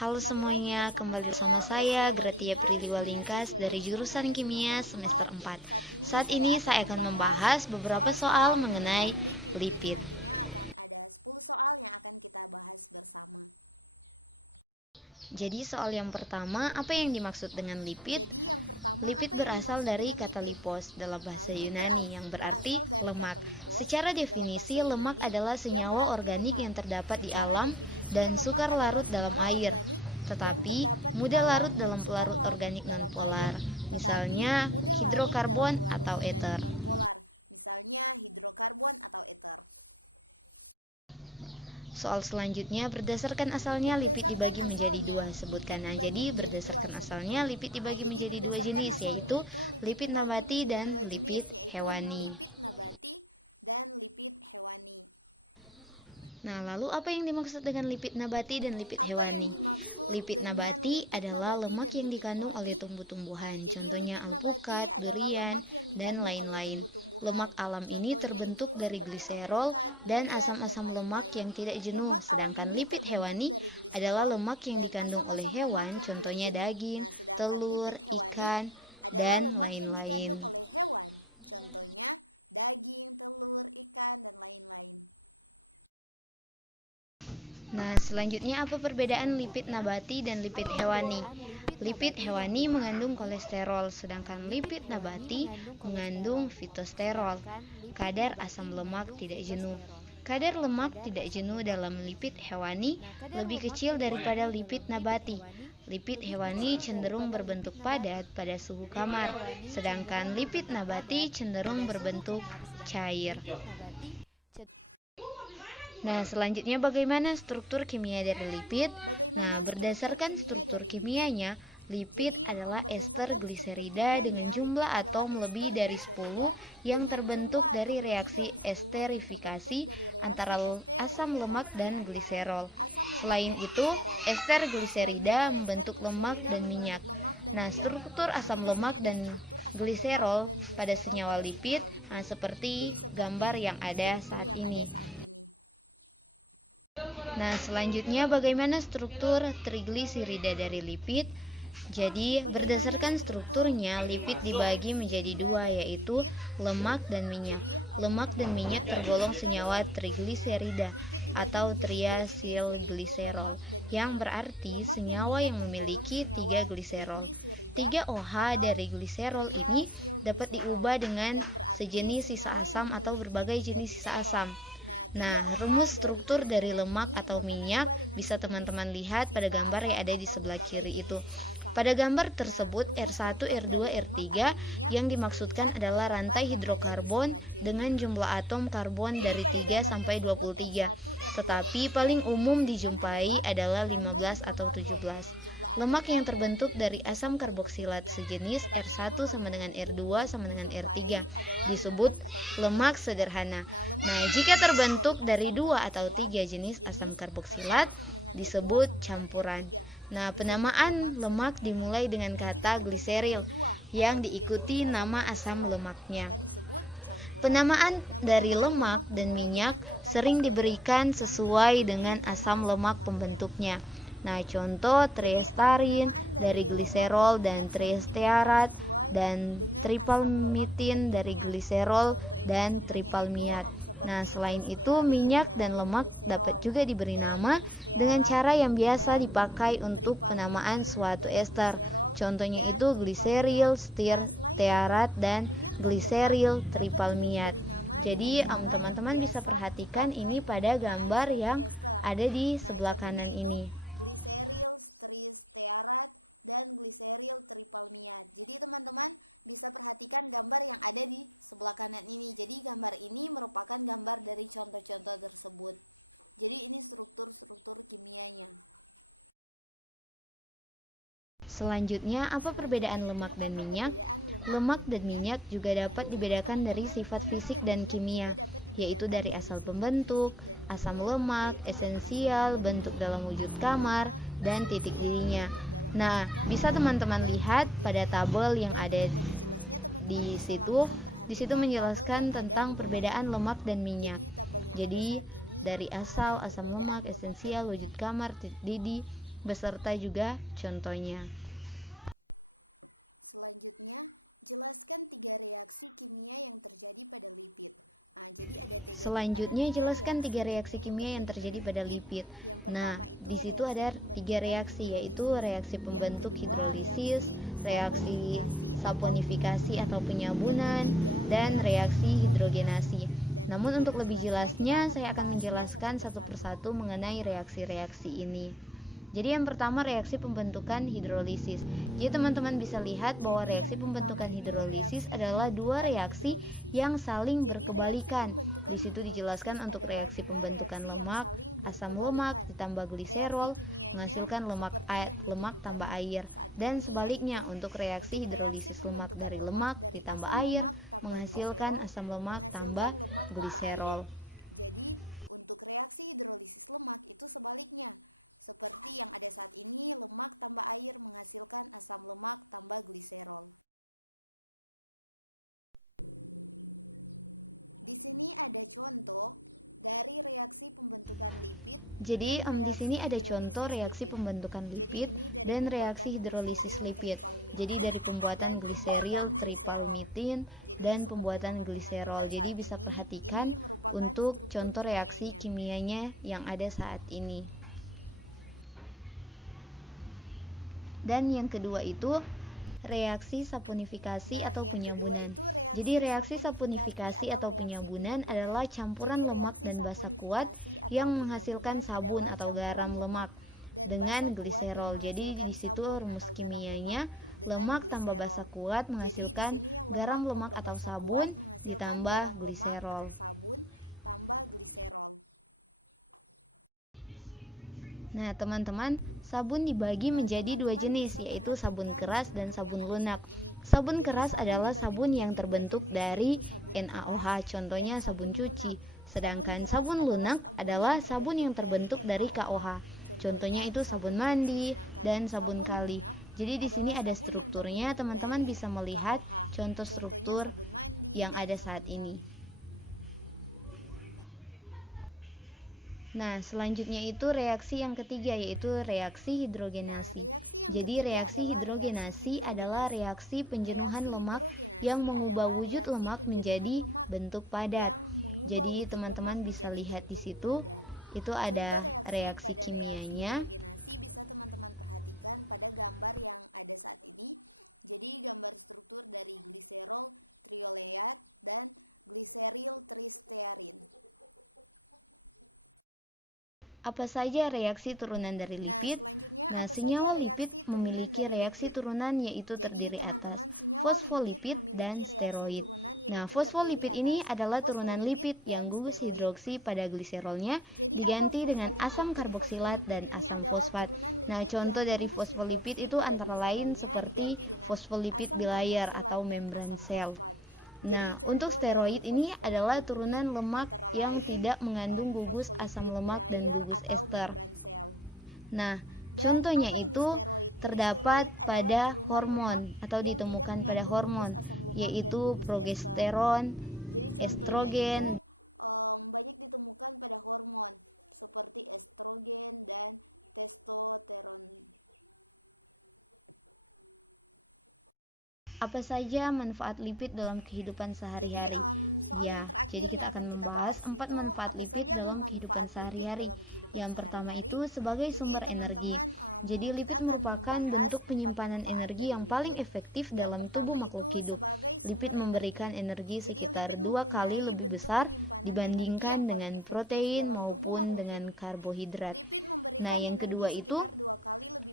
Halo semuanya, kembali bersama saya Gratia Priliwalingkas dari jurusan Kimia semester 4. Saat ini saya akan membahas beberapa soal mengenai lipid. Jadi soal yang pertama, apa yang dimaksud dengan lipid? Lipid berasal dari kata lipos dalam bahasa Yunani yang berarti lemak. Secara definisi, lemak adalah senyawa organik yang terdapat di alam dan sukar larut dalam air, tetapi mudah larut dalam pelarut organik nonpolar, misalnya hidrokarbon atau ether. Soal selanjutnya, berdasarkan asalnya lipid dibagi menjadi dua. Sebutkan. Jadi berdasarkan asalnya lipid dibagi menjadi dua jenis, yaitu lipid nabati dan lipid hewani. Nah, lalu apa yang dimaksud dengan lipid nabati dan lipid hewani? Lipid nabati adalah lemak yang dikandung oleh tumbuh-tumbuhan, contohnya alpukat, durian, dan lain-lain. Lemak alam ini terbentuk dari gliserol dan asam-asam lemak yang tidak jenuh, sedangkan lipid hewani adalah lemak yang dikandung oleh hewan, contohnya daging, telur, ikan, dan lain-lain. Nah, selanjutnya apa perbedaan lipid nabati dan lipid hewani? Lipid hewani mengandung kolesterol, sedangkan lipid nabati mengandung fitosterol. Kadar asam lemak tidak jenuh. Kadar lemak tidak jenuh dalam lipid hewani lebih kecil daripada lipid nabati. Lipid hewani cenderung berbentuk padat pada suhu kamar, sedangkan lipid nabati cenderung berbentuk cair. Nah, selanjutnya bagaimana struktur kimia dari lipid? Nah, berdasarkan struktur kimianya, lipid adalah ester gliserida dengan jumlah atom lebih dari 10 yang terbentuk dari reaksi esterifikasi antara asam lemak dan gliserol. Selain itu, ester gliserida membentuk lemak dan minyak. Nah, struktur asam lemak dan gliserol pada senyawa lipid seperti gambar yang ada saat ini. Nah, selanjutnya bagaimana struktur trigliserida dari lipid? Jadi, berdasarkan strukturnya, lipid dibagi menjadi dua, yaitu lemak dan minyak. Lemak dan minyak tergolong senyawa trigliserida atau triacylglycerol, yang berarti senyawa yang memiliki 3 gliserol. 3 OH dari gliserol ini dapat diubah dengan sejenis sisa asam atau berbagai jenis sisa asam. Nah, rumus struktur dari lemak atau minyak bisa teman-teman lihat pada gambar yang ada di sebelah kiri itu. Pada gambar tersebut R1, R2, R3 yang dimaksudkan adalah rantai hidrokarbon dengan jumlah atom karbon dari 3 sampai 23. Tetapi paling umum dijumpai adalah 15 atau 17. Lemak yang terbentuk dari asam karboksilat sejenis R1 sama dengan R2 sama dengan R3 disebut lemak sederhana. Nah, jika terbentuk dari 2 atau 3 jenis asam karboksilat disebut campuran. Nah, penamaan lemak dimulai dengan kata gliseril yang diikuti nama asam lemaknya. Penamaan dari lemak dan minyak sering diberikan sesuai dengan asam lemak pembentuknya. Nah, contoh triestearin dari gliserol dan triestearat dan tripalmitin dari gliserol dan tripalmiat. Nah, selain itu minyak dan lemak dapat juga diberi nama dengan cara yang biasa dipakai untuk penamaan suatu ester. Contohnya itu gliseril stearat dan gliseril tripalmiat. Jadi, teman-teman bisa perhatikan ini pada gambar yang ada di sebelah kanan ini. Selanjutnya, apa perbedaan lemak dan minyak? Lemak dan minyak juga dapat dibedakan dari sifat fisik dan kimia, yaitu dari asal pembentuk, asam lemak, esensial, bentuk dalam wujud kamar, dan titik didihnya. Nah, bisa teman-teman lihat pada tabel yang ada di situ. Di situ menjelaskan tentang perbedaan lemak dan minyak. Jadi, dari asal, asam lemak, esensial, wujud kamar, titik didih, beserta juga contohnya. Selanjutnya, jelaskan 3 reaksi kimia yang terjadi pada lipid. Nah, di situ ada 3 reaksi, yaitu reaksi pembentuk hidrolisis, reaksi saponifikasi atau penyabunan, dan reaksi hidrogenasi. Namun untuk lebih jelasnya, saya akan menjelaskan satu persatu mengenai reaksi-reaksi ini. Jadi yang pertama, reaksi pembentukan hidrolisis. Jadi teman-teman bisa lihat bahwa reaksi pembentukan hidrolisis adalah 2 reaksi yang saling berkebalikan. Di situ dijelaskan untuk reaksi pembentukan lemak, asam lemak ditambah gliserol menghasilkan lemak tambah air, dan sebaliknya untuk reaksi hidrolisis lemak dari lemak ditambah air menghasilkan asam lemak tambah gliserol. Jadi di sini ada contoh reaksi pembentukan lipid dan reaksi hidrolisis lipid. Jadi dari pembuatan gliseril tripalmitin dan pembuatan gliserol. Jadi bisa perhatikan untuk contoh reaksi kimianya yang ada saat ini. Dan yang kedua itu reaksi saponifikasi atau penyabunan. Jadi reaksi saponifikasi atau penyabunan adalah campuran lemak dan basa kuat yang menghasilkan sabun atau garam lemak dengan gliserol. Jadi di situ rumus kimianya lemak tambah basa kuat menghasilkan garam lemak atau sabun ditambah gliserol. Nah, teman-teman, sabun dibagi menjadi 2 jenis, yaitu sabun keras dan sabun lunak. Sabun keras adalah sabun yang terbentuk dari NaOH, contohnya sabun cuci. Sedangkan sabun lunak adalah sabun yang terbentuk dari KOH. Contohnya itu sabun mandi dan sabun kali. Jadi di sini ada strukturnya, teman-teman bisa melihat contoh struktur yang ada saat ini. Nah, selanjutnya itu reaksi yang ketiga, yaitu reaksi hidrogenasi. Jadi reaksi hidrogenasi adalah reaksi penjenuhan lemak yang mengubah wujud lemak menjadi bentuk padat. Jadi teman-teman bisa lihat di situ, itu ada reaksi kimianya. Apa saja reaksi turunan dari lipid? Nah, senyawa lipid memiliki reaksi turunan yaitu terdiri atas fosfolipid dan steroid. Nah, fosfolipid ini adalah turunan lipid yang gugus hidroksi pada gliserolnya diganti dengan asam karboksilat dan asam fosfat. Nah, contoh dari fosfolipid itu antara lain seperti fosfolipid bilayer atau membran sel. Nah, untuk steroid ini adalah turunan lemak yang tidak mengandung gugus asam lemak dan gugus ester. Nah, contohnya itu terdapat pada hormon atau ditemukan pada hormon, yaitu progesteron, estrogen. Apa saja manfaat lipid dalam kehidupan sehari-hari? Ya, jadi kita akan membahas 4 manfaat lipid dalam kehidupan sehari-hari. Yang pertama itu sebagai sumber energi. Jadi lipid merupakan bentuk penyimpanan energi yang paling efektif dalam tubuh makhluk hidup. Lipid memberikan energi sekitar 2 kali lebih besar dibandingkan dengan protein maupun dengan karbohidrat. Nah, yang kedua itu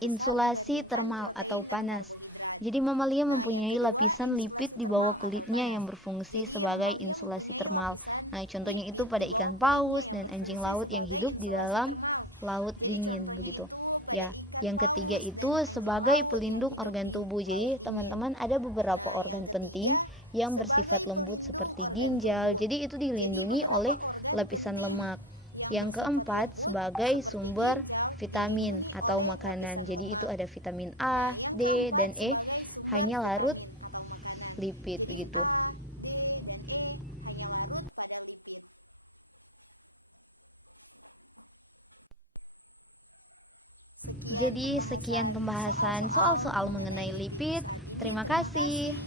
insulasi termal atau panas. Jadi mamalia mempunyai lapisan lipid di bawah kulitnya yang berfungsi sebagai insulasi termal. Nah, contohnya itu pada ikan paus dan anjing laut yang hidup di dalam laut dingin begitu. Ya, yang ketiga itu sebagai pelindung organ tubuh. Jadi teman-teman ada beberapa organ penting yang bersifat lembut seperti ginjal. Jadi itu dilindungi oleh lapisan lemak. Yang keempat sebagai sumber vitamin atau makanan. Jadi itu ada vitamin A, D, dan E hanya larut lipid begitu. Jadi sekian pembahasan soal-soal mengenai lipid. Terima kasih.